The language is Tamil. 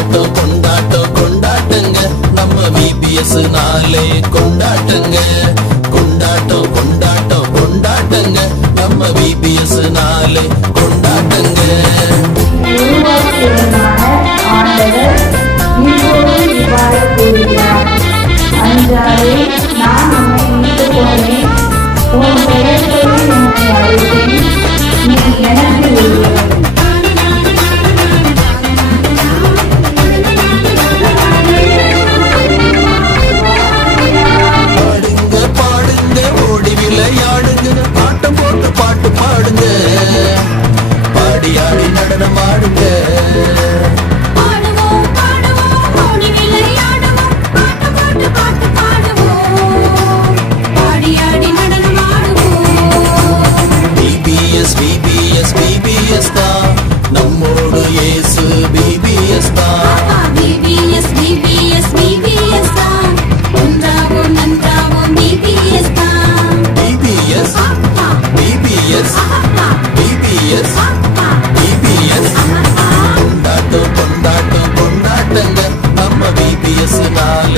கொண்டாட்டம் கொண்டாட்டம் கொண்டாட்டங்க நம்ம VBS நாளே கொண்டாட்டங்க கொண்டாட்டம் கொண்டாட்டம் கொண்டாட்டங்க நம்ம VBS நாளே கொண்டாட்டங்க அஞ்சாறு நான் உன்னை இட்டு போனேன் உன் பெயர் சொல்லி உன்னை அழைத்தேன் நீ எனக்கு இல்லை பாடுங்க பாடுங்க ஓடி விளையாடுங்க ஆட்டம் போட்டு பாட்டு பாடுங்க பாடி ஆடி நடனம் ஆடுங்க VBS தான் நம்மோடு இயேசு VBS தான் VBS தான் ஒன்றாவோம் நன்றாவோம் VBS தான் VBS கொண்டாட்டம் கொண்டாட்டம் கொண்டாட்டங்க நம்ம VBS நாளே